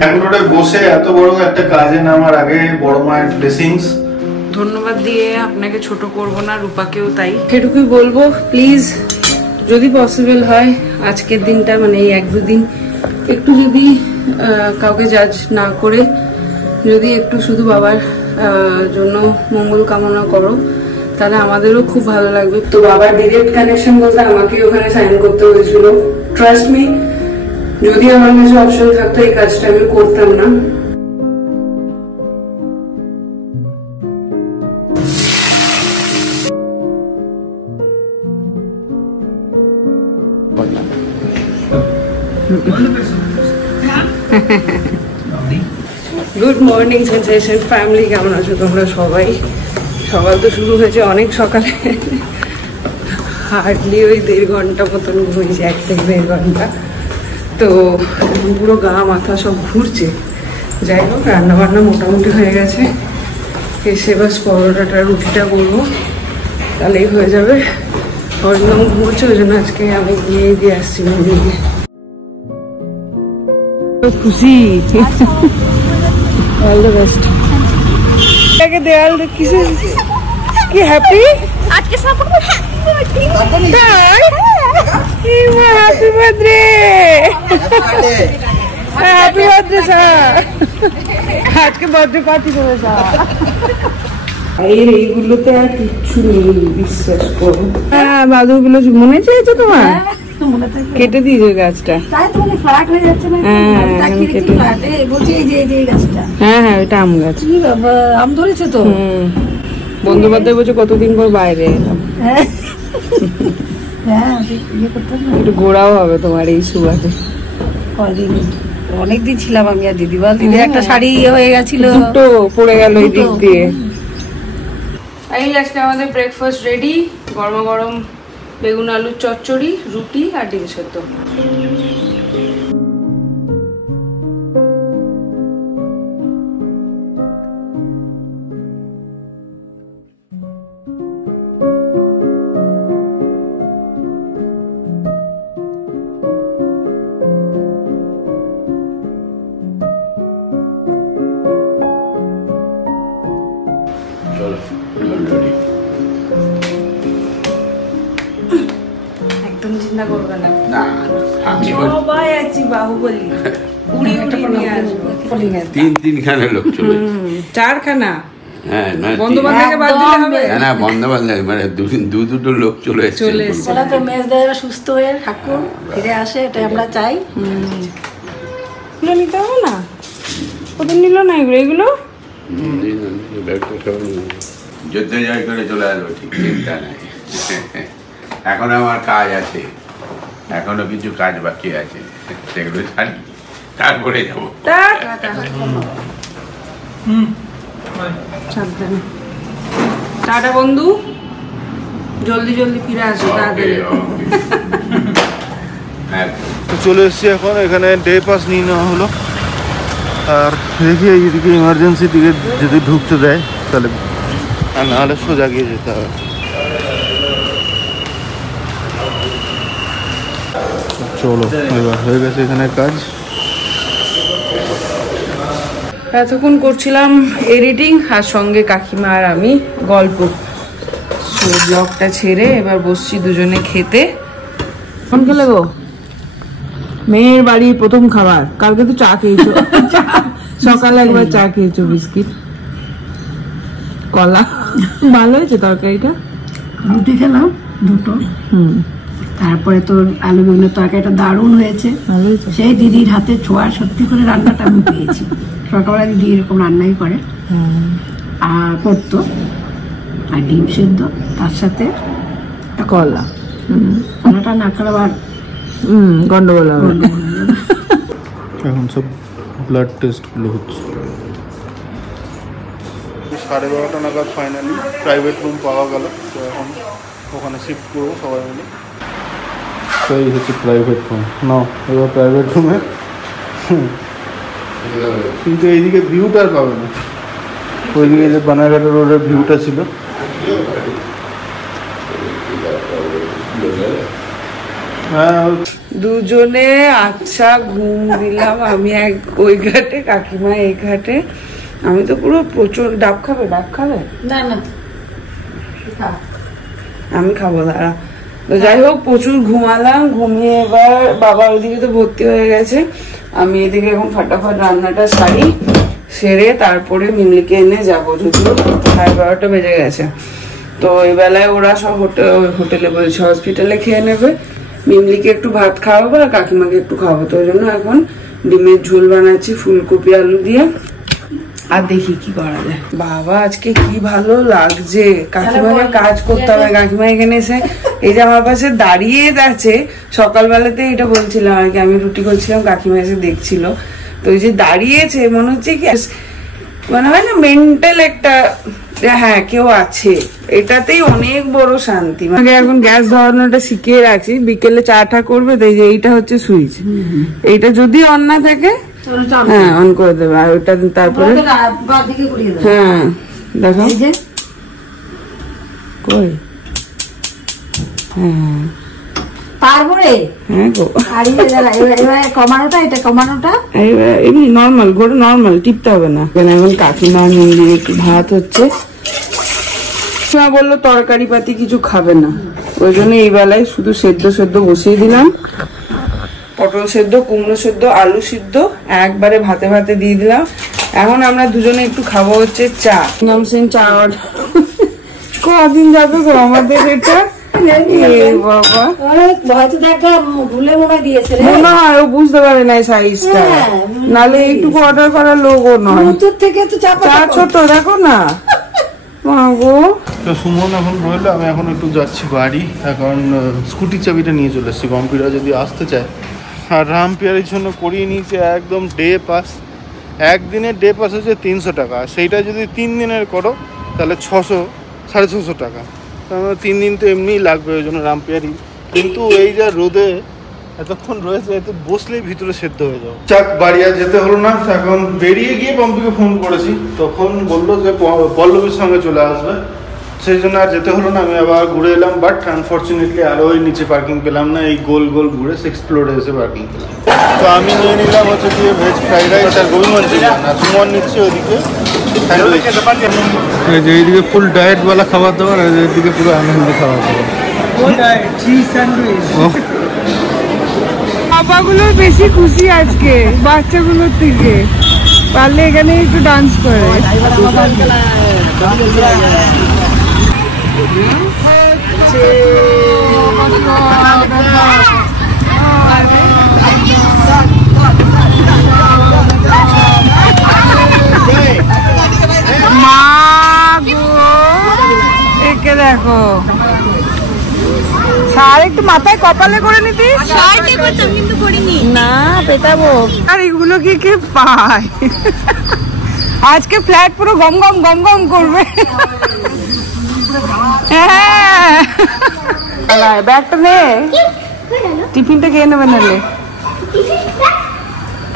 ব্যাঙ্গালোরে বসে এত বড় একটা কাজে নামার আগে বড় মায়ের ব্লেসিংস। ধন্যবাদ দিয়ে আপনাকে ছোট করব না, রূপাকেও তাই। সেটুকুই বলবো, প্লিজ যদি পসিবল হয় আজকের দিনটা মানে এই 1-2 দিন একটু যদি কাউকে জাজ না করে যদি একটু শুধু বাবার জন্য মঙ্গল কামনা করো তাহলে আমাদেরও খুব ভালো লাগবে। তো বাবার ডিরেক্ট কানেকশন বলতে আমাকে ওখানে সাইন করতে হয়েছিল। ট্রাস্ট মি, যদি আমার কাছে অপশন থাকতো এই কাজটা আমি করতাম না। গুড মর্নিং সেন্সেশন ফ্যামিলি, কেমন আছো তোমরা সবাই? সকাল তো শুরু হয়েছে অনেক সকালে, হার্ডলি ওই 1.5 ঘন্টা মতন ঘুমিয়েছি, 1 থেকে 1.5 ঘন্টা। তো পুরো গা মাথা সব ঘুরছে। যাই হোক, রান্নাবান্না মোটামুটি হয়ে গেছে। এসে বাস পরোটাটা রুটিটা করবো, তাহলেই হয়ে যাবে। অরিন্দম ঘুরছে, ওই জন্য আজকে আমি গিয়ে দিয়ে আসছি মন্দিরে। খুশি, অল দ্য বেস্ট। দেয়াল কিসে কি হ্যাপি আজকে support happy birthday, happy birthday sir. আজকে বার্থডে পার্টি করে স্যার। এইগুলোতে আর কিচ্ছু নেই, বিশ্বাস করো। হ্যাঁ, বাদুরগুলো মনে চেয়েছে তোমার? কেটে দিয়েছে গাছটা। হ্যাঁ হ্যাঁ, ওইটা আম গাছ। আম ধরেছে তো। বন্দ্যোপাধ্যায় বলছে কতদিন পর বাইরে এলাম, একটু ঘোরাও হবে তোমার এই সুবাদে। অনেকদিন ছিলাম আমি আর দিদি, একটা শাড়ি হয়ে গেছিল, দুটো পড়ে গেল এই দিক দিয়ে। এই আজকে আমাদের ব্রেকফাস্ট রেডি, গরম গরম বেগুন আলুর চচ্চড়ি, রুটি আর ডিম সেদ্ধ। একদম চিন্তা করবে না, সবাই আছি বাহুবলী, উড়ি উড়ি নিয়ে আসবো। 3-3খানা লোক চলে, 4খানা। হ্যাঁ, বন্দ্যোপাধ্যায়কে বাদ দিলে হবে না, বন্দ্যোপাধ্যায় মানে দুটো লোক চলে এসেছে। তো মেজদারা সুস্থ হয়ে ঠাকুর ফিরে আসে, এটাই আমরা চাই। এগুলো নিতে হবে না, ওদের নিল না এগুলো যুদ্ধ জয় করে চলে আসবো, ঠিক চিন্তা নাই। এখন আমার কাজ আছে, এখনো কিছু কাজ বাকি আছে, সেগুলো ছাড়ি, তারপরে যাবো। সাবধানে টাটা বন্ধু, জলদি জলদি ফিরে আসো। চলে এসছি এখন, এখানে ডে পাস নিয়ে নেওয়া হলো। আর দেখি এইদিকে ইমার্জেন্সি দিকে যদি ঢুকতে দেয় তাহলে, আর নাহলে সোজা গিয়ে যেতে হবে। চলো, এবার হয়ে গেছে এখানে কাজ। এতক্ষণ করছিলাম এডিটিং, আর সঙ্গে কাকিমা আর আমি গল্প। ব্লগটা ছেড়ে এবার বসছি দুজনে খেতে। কোন খেলে গো? মেয়ের বাড়ির প্রথম খাবার। কালকে তো চা খেয়েছো, সকালে একবার চা খেয়েছো, বিস্কিট কলা। ভালো হয়েছে তরকারিটা? রুটি খেলাম দুটো, তারপরে তোর আলু বেগুনের তরকারিটা দারুণ হয়েছে। সেই দিদির হাতে ছোঁয়া, সত্যি করে রান্নাটা আমি পেয়েছি। সকালবেলা দিদি এরকম রান্নাই করে আর করতো, আর ডিম সেদ্ধ তার সাথে কলা। কলাটা না করে আবার গন্ডগোল হবে। এখন সব ব্লাড টেস্টগুলো হচ্ছে। 12:30 নাগাদ ফাইনালি প্রাইভেট রুম পাওয়া গেল, তো এখন ওখানে শিফট করবো সবাই মিলে। সেই হচ্ছে প্রাইভেট রুম। না, এবার প্রাইভেট রুমে কিন্তু এইদিকে ভিউটা আর পাবে না, ওইদিকে যে বানারঘাট রোডের ভিউটা ছিল। হ্যাঁ, দুজনে আচ্ছা ঘুম দিলাম। আমি ওই ঘাটে, কাকিমা এই ঘাটে। আমি তো পুরো প্রচুর। ডাব খাবে? না না আমি খাবো, দাঁড়া। তো যাই হোক, প্রচুর ঘুমালাম। ঘুমিয়ে এবার বাবা ওইদিকে তো ভর্তি হয়ে গেছে। আমি এদিকে এখন ফাটাফাট রান্নাটা সারি, সেরে তারপরে মিমলিকে এনে যাবো। যদিও 12:30 বেজে গেছে। তো এই বেলায় ওরা সব হোটেলে বলছে হসপিটালে খেয়ে নেবে। মিমলিকে একটু ভাত খাওয়াবো আর কাকিমাকে একটু খাওয়াবো। তো ওই জন্য এখন ডিমের ঝোল বানাচ্ছি ফুলকপি আলু দিয়ে। আর দেখি কি করা যায়। বাবা আজকে কি ভালো লাগছে। কাকিমাকে কাজ করতে হবে। কাকিমা এখানে এসে এই যে আমার পাশে দাঁড়িয়ে আছে। সকালবেলাতে এটা বলছিলাম আর কি, আমি রুটি করছিলাম, কাকিমা এসে দেখছিল। তো এই যে দাঁড়িয়েছে, মনে হচ্ছে কি মনে হয় না মেন্টাল একটা, হ্যাঁ কেউ আছে, এটাতেই অনেক বড় শান্তি। মানে এখন গ্যাস ধরানোটা শিখিয়ে রাখছি, বিকেলে চাটা করবে। তো এই যে এইটা হচ্ছে সুইচ, এইটা যদি অন না থাকে হ্যাঁ অন করে দেবে। আর ওটা তারপরে হ্যাঁ দেখো কই, হ্যাঁ তারপরে হ্যাঁ গো কমানোটা, এটা কমানোটা এমনি নর্মাল গোটা নর্মাল টিপতে হবে না। এখন কাকিমা মিলিয়ে একটু ভাত হচ্ছে। বললো তরকারি পাতি কিছু খাবে না, ওই জন্য এই বেলায় শুধু সেদ্ধ বসিয়ে দিলাম। পটল সেদ্ধ, কুমড়ো সেদ্ধ, আলু সিদ্ধ একবারে ভাতে ভাতে দিয়ে দিলাম। এখন আমরা দুজনে একটু খাবো হচ্ছে চা। নামছেন চা অর্ডার। কদিন যাবে গো আমাদের এটা? বাবা মনে হয় ও বুঝতে পারে না সাইজটা, নালে এইটুকু অর্ডার করার লোকও নয়। চা ছোট দেখো না মাগো। তো সুমন এখন রইলো, আমি এখন একটু যাচ্ছি বাড়ি। এখন স্কুটির চাবিটা নিয়ে চলে এসেছি, গম্পিরা যদি আসতে চায়। আর রামপিয়ারির জন্য করিয়ে নিয়েছি একদম ডে পাস। একদিনের ডে পাস হচ্ছে 300 টাকা। সেইটা যদি 3 দিনের করো তাহলে 600-650 টাকা। তাহলে 3 দিন তো এমনিই লাগবে, ওই জন্য রামপিয়ারি। কিন্তু এই যা রোদে এতক্ষণ রয়েছে, এতে বসলেই ভিতরে সেদ্ধ হয়ে যাও। চাক বাড়ি আর যেতে হলো না। এখন বেরিয়ে গিয়ে পম্পিকে ফোন করেছি, তখন বললো যে পল্লবীর সঙ্গে চলে আসবে। সেই জন্য আর যেতে হলো না, আমি আবার ঘুরে এলাম। বাট আনফর্চুনেটলি আরও ওই নিচে পার্কিং পেলাম না, এই গোল ঘুরে 6th ফ্লোরে এসে পার্কিং পেলাম। তো আমি নিয়ে নিলাম হচ্ছে দিয়ে ভেজ ফ্রাইড রাইস আর গোবি মঞ্চুরিয়ান, আর সুমন নিচ্ছে ওইদিকে যে এইদিকে ফুল ডায়েটওয়ালা খাবার দাবার, আর এইদিকে পুরো আনন্দ খাবার দাবার। বাবাগুলো বেশি খুশি আজকে বাচ্চাগুলোর থেকে, পারলে এখানে একটু ডান্স করে। মা গো একে দেখো, আর একটু মাথায় কপালে করে নিতিস। না পেটাবো। আর এগুলো কি কে পায়? আজকে ফ্ল্যাট পুরো গম গম করবে। হ্যাঁ ব্যাগটা নে, টিফিনটা খেয়ে নেবে নালে।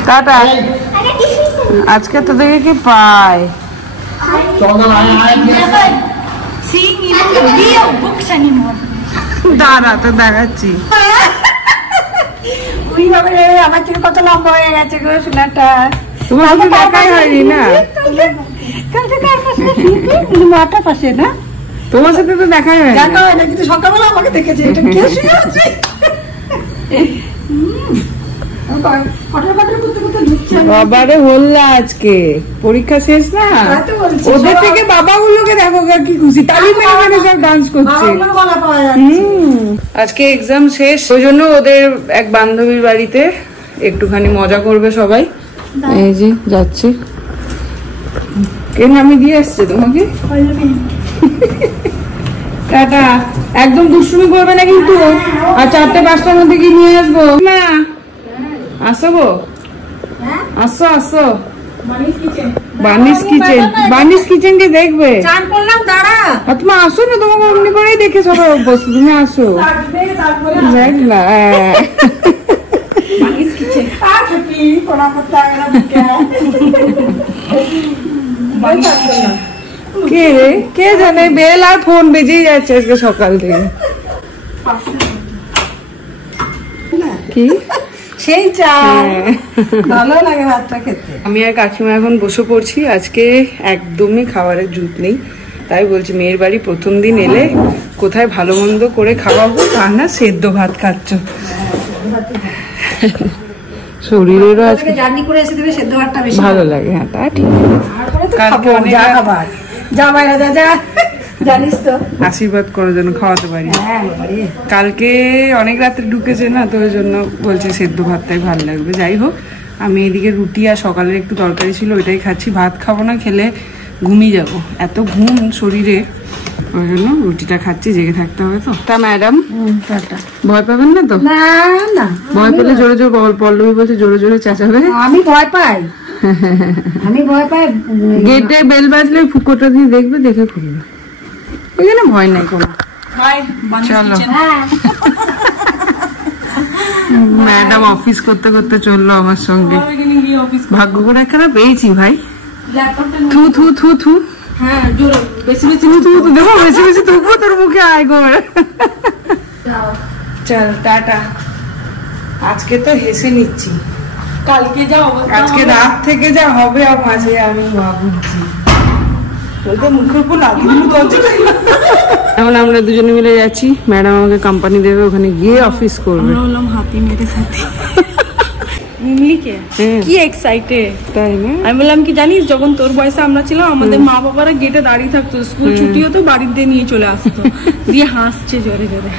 টাটা। আজকে তোদেরকে কি পায়? দাঁড়া তো দেখাচ্ছি। আমার থেকে কত লম্বা হয়ে গেছে গো সোনাটা। তোমার সাথে দেখাই হয়নি না, মাটার পাশে না, তোমার সাথে তো দেখাই হয়নি। দেখা হয় না, কিন্তু সকালবেলা আমাকে দেখেছে। এটা কে শুয়ে আছে? বাবারে হল্লা আজকে পরীক্ষা শেষ না, ওদের থেকে বাবাগুলোকে দেখো কি খুশি, তালি মেরে সব ডান্স করছে। আজকে এক্সাম শেষ, ওই জন্য ওদের এক বান্ধবীর বাড়িতে একটুখানি মজা করবে সবাই। এই যে যাচ্ছি। কে নামিয়ে দিয়ে আসছে তোমাকে? টাটা। একদম দুষ্টুমি করবে না কিন্তু, আর 4টে-5টার মধ্যে কি নিয়ে আসবো না। আসো গো, আসো। বানিস কিচেন কে দেখবে? তুমি আসো না, তোমাকে অমনি করেই দেখে সবাই অভ্যস্ত। তুমি আসো দেখ না। কে রে? কে জানে, বেল আর ফোন বেজেই যাচ্ছে আজকে সকাল থেকে। কি সেই চা ভালো লাগে ভাতটা খেতে। আমি আর কাকিমা এখন বসে পড়ছি। আজকে একদমই খাবারের জুত নেই, তাই বলছি মেয়ের বাড়ি প্রথম দিন এলে কোথায় ভালো মন্দ করে খাওয়াবো, তা না সেদ্ধ ভাত খাচ্ছ। শরীরেরও আজকে জার্নি করে এসে দেবে সেদ্ধ ভাতটা বেশি ভালো লাগে। হ্যাঁ তা ঠিক। কালকে অনেক খাবার যা বাইরে যা জানিস তো, আশীর্বাদ করার জন্য খাওয়াতে পারি। কালকে অনেক রাত্রে ঢুকেছে না, তো ওই জন্য বলছি সেদ্ধ ভাতটাই ভালো লাগবে। যাই হোক, আমি এদিকে রুটি আর সকালের একটু তরকারি ছিল ওইটাই খাচ্ছি। ভাত খাবো না, খেলে ঘুমিয়ে যাবো, এত ঘুম শরীরে, ওই জন্য রুটিটা খাচ্ছি। জেগে থাকতে হবে তো। তা ম্যাডাম ভয় পাবেন না তো? না না, ভয় পেলে জোরে জোরে, পল্লবী বলছে জোরে জোরে চেঁচাবে। আমি ভয় পাই, আমি ভয় পাই। গেটে বেল বাজলে ফুকোটা দিয়ে দেখবে, দেখে খুলবে, ওইখানে ভয় নাই কোনো। চলো, ম্যাডাম অফিস করতে করতে চললো আমার সঙ্গে। ভাগ্য করে একখানা পেয়েছি ভাই। থু থু থু থু, বেশি বেশি থু থু, দেখো বেশি বেশি থুকবো তোর মুখে, আয় করে। চল টাটা। আজকে তো হেসে নিচ্ছি, কালকে যা আজকে রাত থেকে যা হবে আর মাঝে আমি বুঝছি। এখন আমরা দুজনে মিলে যাচ্ছি, ম্যাডাম আমাকে কোম্পানি দেবে, ওখানে গিয়ে অফিস করবে। হাতি মেরে সাথে কি এক্সাইটেড, তাই না? আমি বললাম কি জানিস, যখন তোর বয়সে আমরা ছিলাম আমাদের মা বাবারা গেটে দাঁড়িয়ে থাকতো, স্কুল ছুটি হতো বাড়িতে নিয়ে চলে আসতো, দিয়ে হাসছে জোরে জোরে।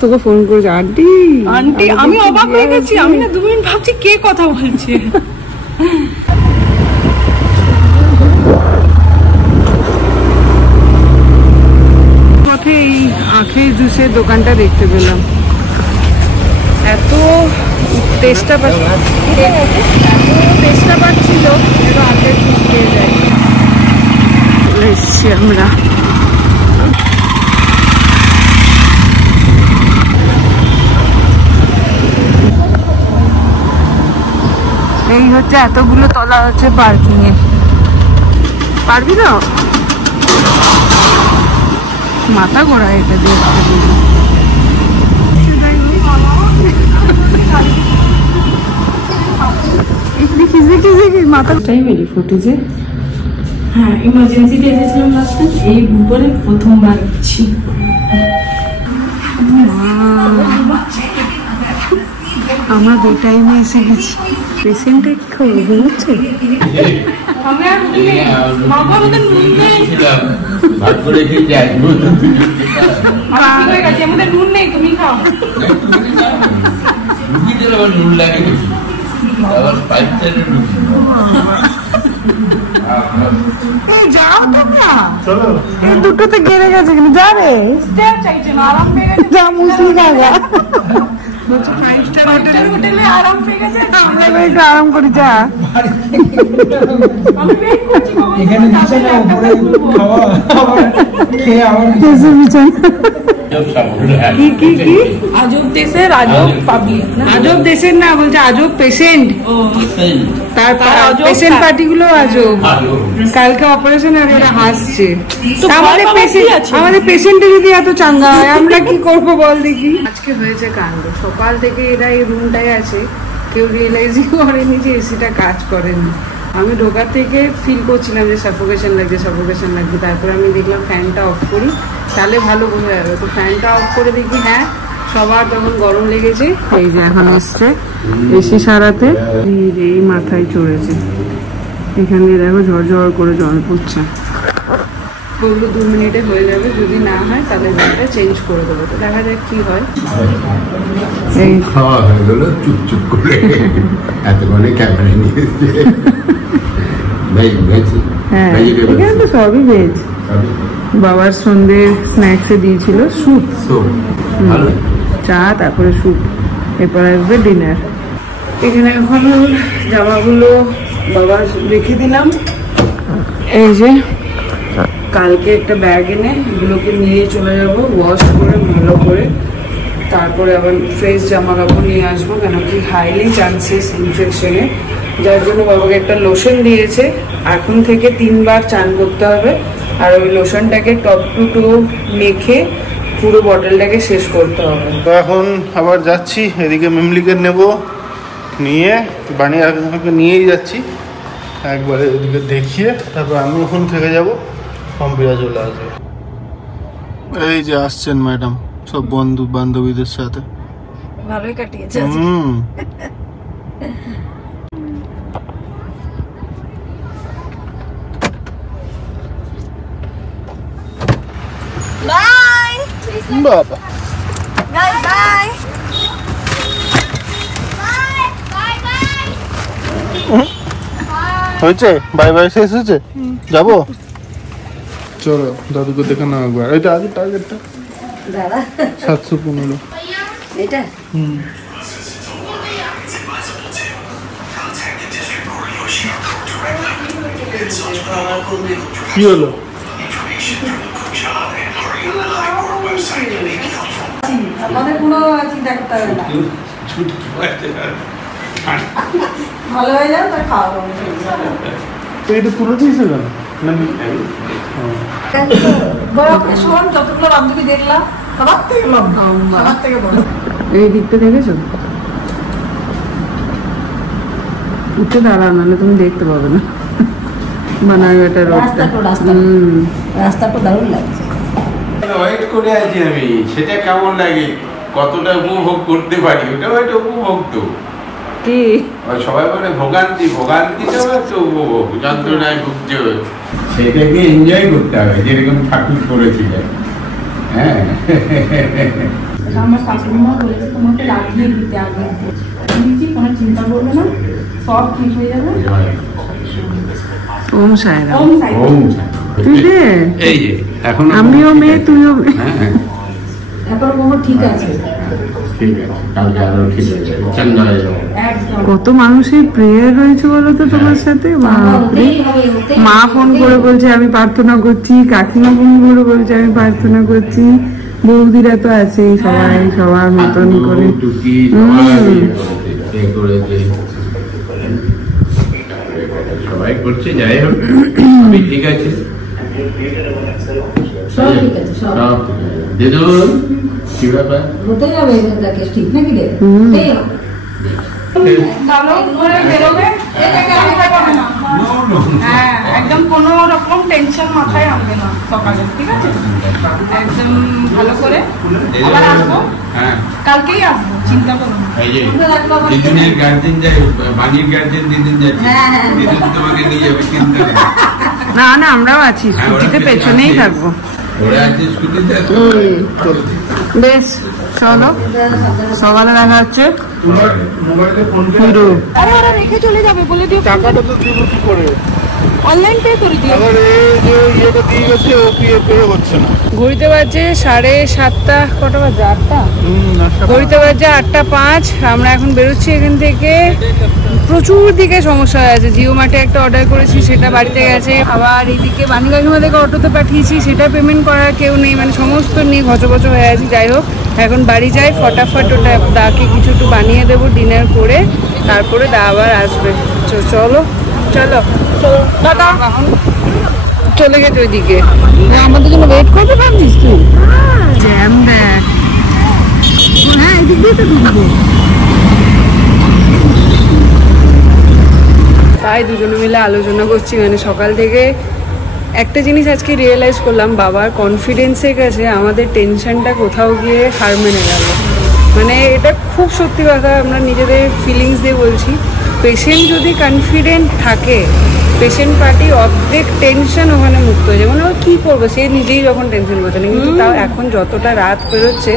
তোকে ফোন করেছে আন্টি আন্টি, আমি অবাক হয়ে গেছি। আমি না 2 মিনিট ভাবছি কে কথা বলছে। পথে এই আখের জুসের দোকানটা দেখতে পেলাম, এত টেস্টটা পাচ্ছিল, এবার আখের জুস পেয়ে যাই। চলে এসছি আমরা। এই হচ্ছে এতগুলো তলা হচ্ছে পার্কিং এ। পারবি না? মাথা ঘোরা এটা দিয়ে। মাথাটাই বেরিয়ে ফুটেছে। হ্যাঁ, ইমার্জেন্সিতে এসেছিলাম লাস্টে, এই উপরে প্রথমবার হচ্ছি। আমরা দুই টাইমে এসে গেছি। পেশেন্টটা কি খবর, ঘুমোচ্ছে? নুন নেই, তুমি খাও। যাও তোমরা, দুটোতে গেড়ে গেছে কিন্তু, যা রে যা মুসলি খাগা। হোটেলে আরাম পেয়ে গেছে, আমরা একটু আরাম করি, যা। আজব দেশের আজব পাবলিক, আজব দেশের না, বলছে আজব পেশেন্ট। তারপর পেশেন্ট পার্টি গুলো আজব। কালকে অপারেশন আর এরা হাসছে। আমাদের পেশেন্টে যদি এত চাঙ্গা হয়, আমরা কি করবো বল দেখি। আজকে হয়েছে কাণ্ড, সকাল থেকে এরা এই রুমটায় আছে, কেউ রিয়েলাইজই করেনি যে এসিটা কাজ করেনি। আমি ঢোকার থেকে ফিল করছিলাম যে সাফোকেশন লাগছে। তারপরে আমি দেখলাম ফ্যানটা অফ করি, তাহলে ভালো বোঝা যাবে। তো ফ্যানটা অফ করে দেখি হ্যাঁ সবার তখন গরম লেগেছে। এই যে এখন এসছে এসি সারাতে, এই মাথায় চড়েছে, এখান দিয়ে দেখো ঝরঝর করে জল পড়ছে। বললো 2 মিনিটে হয়ে যাবে, যদি না হয় তাহলে জলটা চেঞ্জ করে দেবো। তো দেখা যাক কি হয়। এই খাওয়া হয়ে গেল চুপচুপ করে, এতক্ষণে ক্যামেরা নিয়ে হ্যাঁ, এখানে তো সবই ভেজ। বাবার সন্ধ্যে স্ন্যাক্সে দিয়েছিল স্যুপ, চা, তারপরে স্যুপ, এরপর আসবে ডিনার। এখানে এখন জামাগুলো বাবা রেখে দিলাম। এই যে কালকে একটা ব্যাগ এনে এগুলোকে নিয়ে চলে যাব, ওয়াশ করে ভালো করে, তারপরে আবার ফ্রেশ জামা কাপড় নিয়ে আসবো, কেন কি হাইলি চান্সেস ইনফেকশনে। যার জন্য বাবাকে একটা লোশন দিয়েছে, এখন থেকে 3 বার চান করতে হবে। আর ওই লোশনটাকে টপ টু টো মেখে পুরো বটলটাকে শেষ করতে হবে। তো এখন আবার যাচ্ছি, এদিকে মেমলিকে নেব, নিয়ে বানিয়ে একজনকে নিয়েই যাচ্ছি একবারে ওদিকে দেখিয়ে, তারপর আমি ওখান থেকে যাবো, পম্পিরা চলে আসবে। এই যে আসছেন ম্যাডাম সব বন্ধু বান্ধবীদের সাথে। ভালোই কাটিয়েছে। বাই বাবা বাই বাই হয়েছে, বাই বাই শেষ হয়েছে, যাবো চলো দাদুকে দেখে নাও একবার। এটা আগে টার্গেটটা দাদা 715 এটা কি হলো? আমাদের কোনো চিন্তা করতে হবে না, ভালো হয়ে যাবে তার খাওয়া দাওয়া। তো এটা তুলে দিয়েছে কেন? শোন, যতগুলো বান্ধবী দেখলাম সবার থেকে লম্বা, সবার থেকে বড়। এই দিকটা দেখেছো? উঠে দাঁড়াও, নাহলে তুমি দেখতে পাবে না বানারঘাটা রোডটা। রাস্তাটা দারুণ লাগছে। ওয়েট করে আছি আমি, সেটা কেমন লাগে, কতটা উপভোগ করতে পারি, ওটাও একটা উপভোগ। তো কি সবাই বলে ভোগান্তি, ভোগান্তিটাও একটা উপভোগ, যন্ত্রণায় ভুগছে, সেটাকে এনজয় করতে হবে, যেরকম ঠাকুর করেছিলেন। হ্যাঁ, আমার শাশুড়িমা বলেছে তোমাকে লাগিয়ে দিতে আগে, কোনো চিন্তা করবে না, সব ঠিক হয়ে যাবে। ওম সাইরাম। ওম সাইরাম। ওম তুই দে, এই যে এখন আমিও মেয়ে তুইও মেয়ে। হ্যাঁ এখন কোনো ঠিক আছে, ঠিক আছে, কালকে আরো ঠিক হয়ে যাবে, ঠান্ডা হয়ে যাবে। একদম। কত মানুষের প্রেয়ার রয়েছে বলো তো তোমার সাথে। বাপরে, মা ফোন করে বলছে আমি প্রার্থনা করছি, কাকিমা ফোন করে বলছে আমি প্রার্থনা করছি, বৌদিরা তো আছেই, সবাই সবার মতন করে। টুকি সবাই করেছে, সবাই করছে, যাই হোক আমি ঠিক আছে, সব ঠিক আছে, সব সব দিদুন কি ব্যাপার? হতে যাবে, এটাকে ঠিক নাকি রে? ভালো করে বেরোবে, এটাকে চিন্তা করবে না। হ্যাঁ, একদম কোনো রকম টেনশন মাথায় আনবে না সকালে, ঠিক আছে? একদম ভালো করে আবার আসবো, হ্যাঁ, কালকেই আসবো, চিন্তা করো না। এই যে দিদুনের গার্জেন যায়, বাণীর গার্জেন দিদুন যাচ্ছে, দিদুন তোমাকে নিয়ে যাবে, চিন্তা নেই। না না, আমরাও আছি, স্কুটিতে পেছনেই থাকবো। ওরা আছে স্কুটিতে। বেশ, চলো সকালে দেখা হচ্ছে। মোবাইলে ফোন হিরো আরে ওরা রেখে চলে যাবে, বলে দিও টাকাটা তো দিব কি করে? অনলাইন পে করে দিও। আবার এই যে ইয়েটা দিয়ে গেছে, ও পে হচ্ছে না। ঘড়িতে বাজে 7:30, কটা বাজে? 8টা। ঘড়িতে বাজে 8:05। আমরা এখন বেরোচ্ছি এখান থেকে। প্রচুর দিকে সমস্যা হয়ে আছে। জিও মার্টে একটা অর্ডার করেছি, সেটা বাড়িতে গেছে। আবার এইদিকে বাণী কাকিমা থেকে অটোতে পাঠিয়েছি, সেটা পেমেন্ট করার কেউ নেই, মানে সমস্ত নিয়ে ঘচঘচ হয়ে আছে। যাই হোক, এখন বাড়ি যাই, ফটাফট ওটা দাকে কিছু একটু বানিয়ে দেবো ডিনার করে, তারপরে দা আবার আসবে। চলো চলো দাদা, এখন চলে গেছে ওইদিকে। আমাদের জন্য ওয়েট করতে পারছিস তুই? জ্যাম দেখ। হ্যাঁ, এদিক দিয়ে তো ঢুকবো। তাই দুজনে মিলে আলোচনা করছি, মানে সকাল থেকে একটা জিনিস আজকে রিয়েলাইজ করলাম, বাবার কনফিডেন্সের কাছে আমাদের টেনশনটা কোথাও গিয়ে হার মেনে গেল। মানে এটা খুব সত্যি কথা, আমরা নিজেদের ফিলিংস দিয়ে বলছি। পেশেন্ট যদি কনফিডেন্ট থাকে, পেশেন্ট পার্টি অর্ধেক টেনশন ওখানে মুক্ত হয়ে যায়। মানে ও কী করবে, সে নিজেই যখন টেনশন করছে না, কিন্তু তাও এখন যতটা রাত বেরোচ্ছে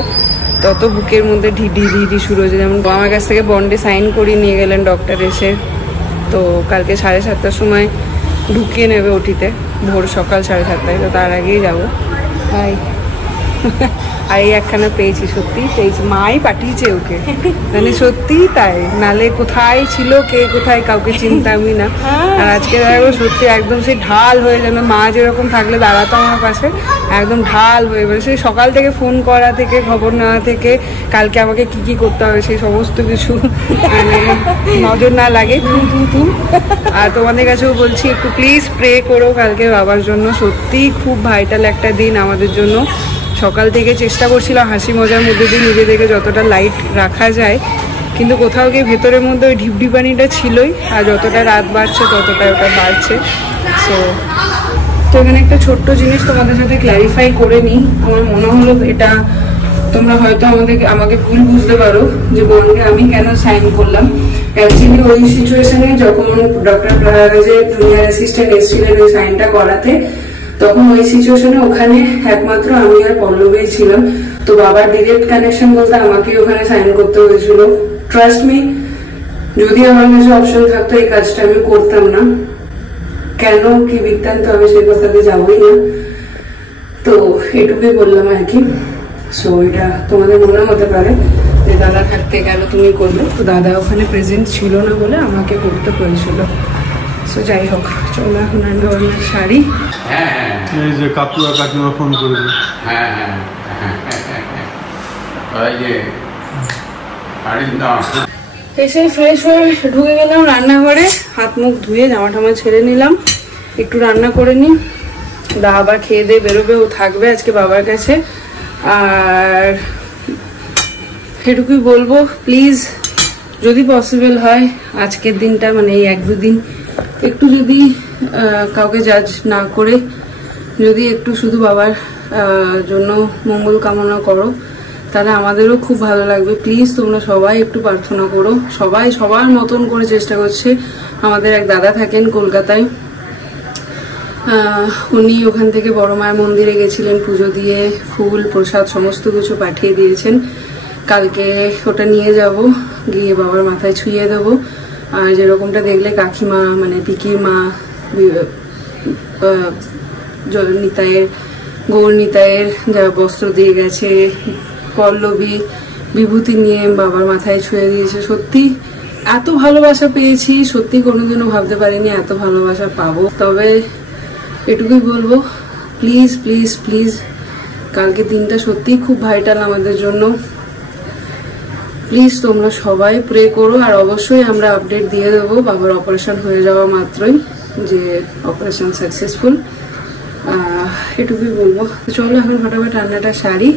তত বুকের মধ্যে ঢিঢি ঢিঢি শুরু হয়েছে। যেমন আমার কাছ থেকে বন্ডে সাইন করিয়ে নিয়ে গেলেন ডক্টর এসে, তো কালকে 7:30টার সময় ঢুকিয়ে নেবে ওটিতে, ভোর সকাল 7:30টায়, তো তার আগেই যাবো। তাই আর এই একখানা পেয়েছি, সত্যিই পেয়েছি, মাই পাঠিয়েছে ওকে, মানে সত্যিই তাই, নালে কোথায় ছিল কে কোথায় কাউকে চিনতামই না। আর আজকে দেখো সত্যি একদম সেই ঢাল হয়ে যাবে, মা যেরকম থাকলে দাঁড়াতো আমার পাশে, একদম ঢাল হয়ে যাবে। সেই সকাল থেকে ফোন করা থেকে, খবর নেওয়া থেকে, কালকে আমাকে কি কি করতে হবে সেই সমস্ত কিছু মানে নজর না লাগে তু। আর তোমাদের কাছেও বলছি, একটু প্লিজ প্রে করো কালকে বাবার জন্য, সত্যিই খুব ভাইটাল একটা দিন আমাদের জন্য। সকাল থেকে চেষ্টা করছিলাম হাসি মজার মধ্যে দিয়ে নিজেদেরকে যতটা লাইট রাখা যায়, কিন্তু কোথাও গিয়ে ভেতরের মধ্যে ওই ঢিপঢিপানিটা ছিলই, আর যতটা রাত বাড়ছে ততটা ওটা বাড়ছে। তো এখানে একটা ছোট্ট জিনিস তোমাদের সাথে ক্ল্যারিফাই করে নিই। আমার মনে হলো এটা তোমরা হয়তো আমাকে ভুল বুঝতে পারো যে বলবে আমি কেন সাইন করলাম। অ্যাকচুয়ালি ওই সিচুয়েশনে যখন ডক্টর প্রয়াগরাজের জুনিয়র অ্যাসিস্ট্যান্ট এসেছিলেন ওই সাইনটা করাতে, তখন ওই সিচুয়েশনে ওখানে একমাত্র আমি আর পল্লবী ছিলাম। তো বাবার ডিরেক্ট কানেকশন বলতে আমাকে ওখানে সাইন করতে হয়েছিল। ট্রাস্ট মি, যদি আমার কাছে অপশন থাকতো এই কাজটা আমি করতাম না। কেন কি বৃত্তান্ত আমি সেই কথাতে যাবোই না। তো এটুকুই বললাম আর কি। সো এটা তোমাদের মনে হতে পারে যে দাদা থাকতে গেল তুমি করলে, তো দাদা ওখানে প্রেজেন্ট ছিল না বলে আমাকে করতে হয়েছিল। সো যাই হোক, চলো এখন আমি ওনার শাড়ি। এই যে কাকু আর কাকিমা ফোন করবে। এসে ফ্রেশ হয়ে ঢুকে গেলাম রান্নাঘরে, হাত মুখ ধুয়ে জামা টামা ছেড়ে নিলাম, একটু রান্না করে নিই। দা আবার খেয়ে দিয়ে বেরোবে, ও থাকবে আজকে বাবার কাছে। আর সেটুকুই বলবো, প্লিজ যদি পসিবল হয় আজকের দিনটা মানে এই 1-2 দিন একটু যদি কাউকে জাজ না করে যদি একটু শুধু বাবার জন্য মঙ্গল কামনা করো, তাহলে আমাদেরও খুব ভালো লাগবে। প্লিজ তোমরা সবাই একটু প্রার্থনা করো। সবাই সবার মতন করে চেষ্টা করছে। আমাদের এক দাদা থাকেন কলকাতায়, উনি ওখান থেকে বড় মায়ের মন্দিরে গেছিলেন, পুজো দিয়ে ফুল প্রসাদ সমস্ত কিছু পাঠিয়ে দিয়েছেন। কালকে ওটা নিয়ে যাব, গিয়ে বাবার মাথায় ছুঁয়ে দেবো। আর যেরকমটা দেখলে কাকিমা মানে পিকির মা নিতাইয়ের গৌর নিতাইয়ের যা বস্ত্র দিয়ে গেছে, পল্লবী বিভূতি নিয়ে বাবার মাথায় ছুঁয়ে দিয়েছে। সত্যি এত ভালোবাসা পেয়েছি, সত্যি কোনোদিনও ভাবতে পারিনি এত ভালোবাসা পাবো। তবে এটুকুই বলবো, প্লিজ প্লিজ প্লিজ কালকে দিনটা সত্যিই খুব ভাইটাল আমাদের জন্য। প্লিজ তোমরা সবাই প্রে করো। আর অবশ্যই আমরা আপডেট দিয়ে দেবো বাবার অপারেশন হয়ে যাওয়া মাত্রই, যে অপারেশন সাকসেসফুল। এটুকুই বলবো। চলো এখন ফটাফট রান্নাটা সারি।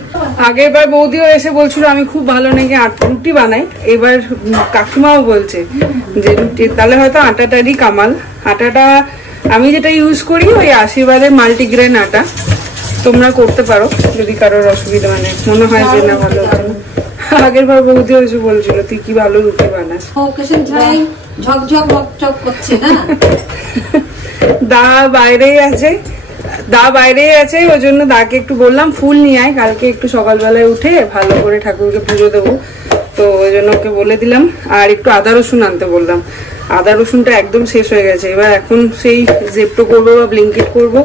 আগের বার বৌদিও এসে বলছিল আমি খুব ভালো নাকি রুটি বানাই, এবার কাকিমাও বলছে যে রুটি, তাহলে হয়তো আটাটারই কামাল। আটাটা আমি যেটা ইউজ করি ওই আশীর্বাদের মাল্টিগ্রেন আটা, তোমরা করতে পারো যদি কারোর অসুবিধা মানে মনে হয় যে না ভালো হতো না। আগের বার বৌদিও এসে বলছিল তুই কি ভালো রুটি বানাস। দা বাইরেই আছে, ওই জন্য দাকে একটু বললাম ফুল নিয়ে আয়, কালকে একটু সকালবেলায় উঠে ভালো করে ঠাকুরকে পুজো দেবো। তো ওই জন্য ওকে বলে দিলাম। আর একটু আদা রসুন আনতে বললাম, আদা রসুনটা একদম শেষ হয়ে গেছে। এবার এখন সেই জেপ্টো করবো বা ব্লিঙ্কিট করবো,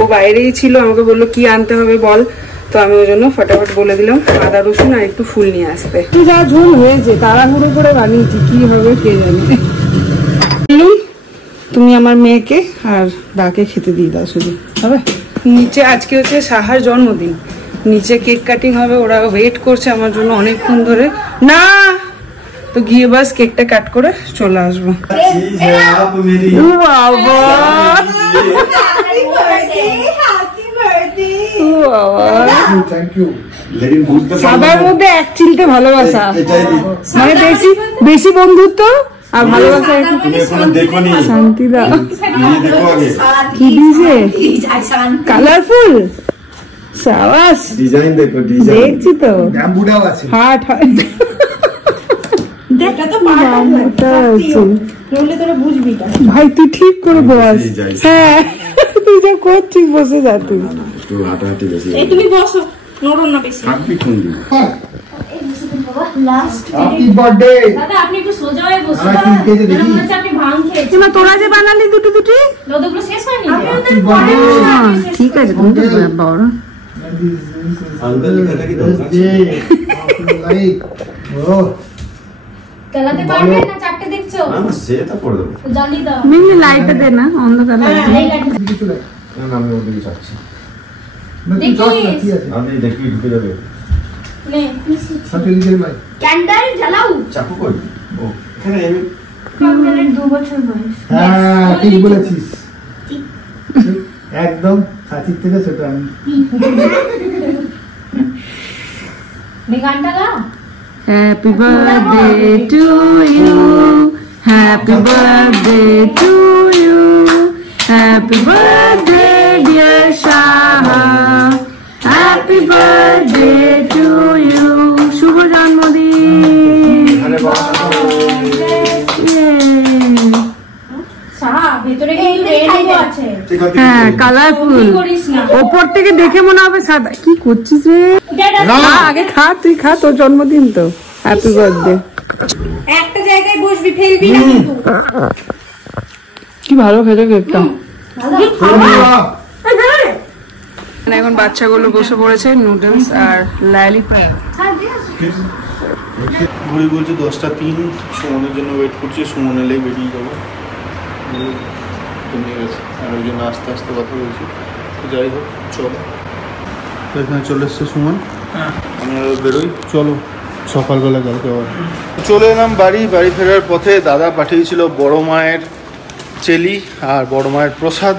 ও বাইরেই ছিল, আমাকে বললো কি আনতে হবে বল। তো আমি ওই জন্য ফটাফট বলে দিলাম আদা রসুন আর একটু ফুল নিয়ে আসতে। যা ঝোল হয়েছে তাড়াহুড়ো করে বানিয়েছি, কি হবে কে জানে। তুমি আমার মেয়েকে আর দাকে খেতে দিয়ে দাও শুধু, হবে? নিচে আজকে হচ্ছে সাহার জন্মদিন, নিচে কেক কাটিং হবে, ওরা ওয়েট করছে আমার জন্য অনেকক্ষণ ধরে। না তো গিয়ে বাস কেকটা কাট করে চলে আসবো। সবার মধ্যে এক চিলতে ভালোবাসা, মানে বেশি বন্ধুত্ব আর ভালোবাসা। শান্তি দাও, কি দিয়েছে কালারফুল, সাবাস ডিজাইন দেখো, দেখছি তো হার্ট ভাই তুই ঠিক করে বস। হ্যাঁ তুই যা করছিস বসে যা, তুই তুমি বসো, নড়ো না বেশি। তোরা যে বানালি দুটি ঠিক আছে, তুমি তো বড় লাইটটা দে না, অন্ধকার ক্যান্ডেল জ্বালাও। চাকু কই? ও এখানে 2 বছর বয়স। হ্যাঁ ঠিক বলেছিস, একদম সাথীর থেকে ছোট আমি। Happy birthday to you. Happy birthday to you. Happy birthday dear Shaha. Happy birthday to you. শুভ জন্মদিন। হ্যাঁ কালারফুল, ওপর থেকে দেখে মনে হবে সাদা। কি করছিস রে? আগে খা, তুই খা, তোর জন্মদিন তো। Happy birthday. একটা জায়গায় বসবি, ফেলবি না কিন্তু। কি ভালো খেতে কেকটা। এখন বাচ্চাগুলো বসে পড়েছে নুডলস আর লালিপপ। ঘুরি বলছে 10:03, সুমনের জন্য ওয়েট করছি, সুমন এলেই বেরিয়ে যাবো। কমে গেছে আর ওই জন্য আস্তে আস্তে কথা বলছি। তো যাই হোক চলো, এখানে চলে এসছে সুমন, আমি বেরোই। চলো সকালবেলা কালকে আবার চলে এলাম বাড়ি ফেরার পথে দাদা পাঠিয়েছিল বড় মায়ের চেলি আর বড় মায়ের প্রসাদ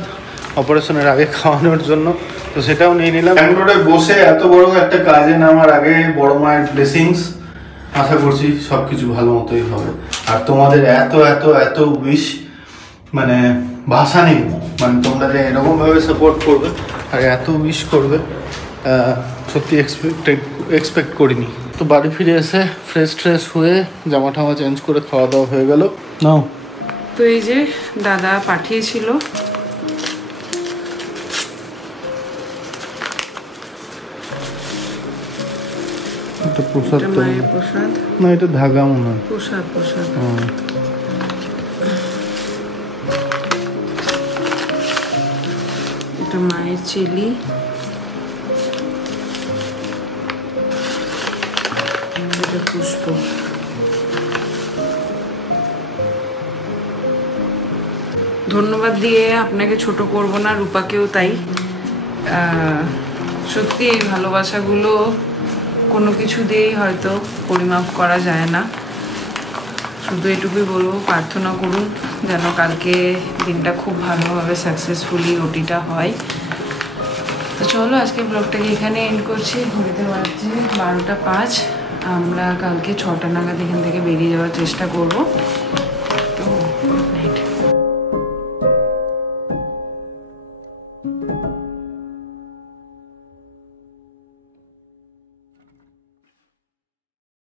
অপারেশনের আগে খাওয়ানোর জন্য, তো সেটাও নিয়ে নিলাম। ব্যাঙ্গালোরে বসে এত বড় একটা কাজে নামার আগে বড় মায়ের ব্লেসিংস, আশা করছি সব কিছু ভালো মতোই হবে। আর তোমাদের এত এত এত উইশ, মানে ভাষা নেই, মানে তোমরা যে এরকমভাবে সাপোর্ট করবে আর এত উইশ করবে সত্যি এক্সপেক্ট করিনি। তো বাড়ি ফিরে এসে ফ্রেশ হয়ে জামা টামা চেঞ্জ করে খাওয়া দাওয়া হয়ে গেল। নাও তো এই যে দাদা পাঠিয়েছিল এটা প্রসাদ, মায়ের প্রসাদ না এটা ধাগা মনে হয়। প্রসাদ এটা মায়ের চেলি, এটা পুষ্প। ধন্যবাদ দিয়ে আপনাকে ছোট করব না, রূপাকেও তাই। সত্যি এই ভালোবাসাগুলো কোনো কিছু দিয়েই হয়তো পরিমাপ করা যায় না। শুধু এটুকুই বলবো, প্রার্থনা করুন যেন কালকে দিনটা খুব ভালোভাবে সাকসেসফুলি ওটিটা হয়। তো চলো আজকে ব্লগটাকে এখানে এন্ড করছি। ঘুরতে বাজছে 12টা 5। আমরা কালকে 6টা নাগাদ এখান থেকে বেরিয়ে যাওয়ার চেষ্টা করব।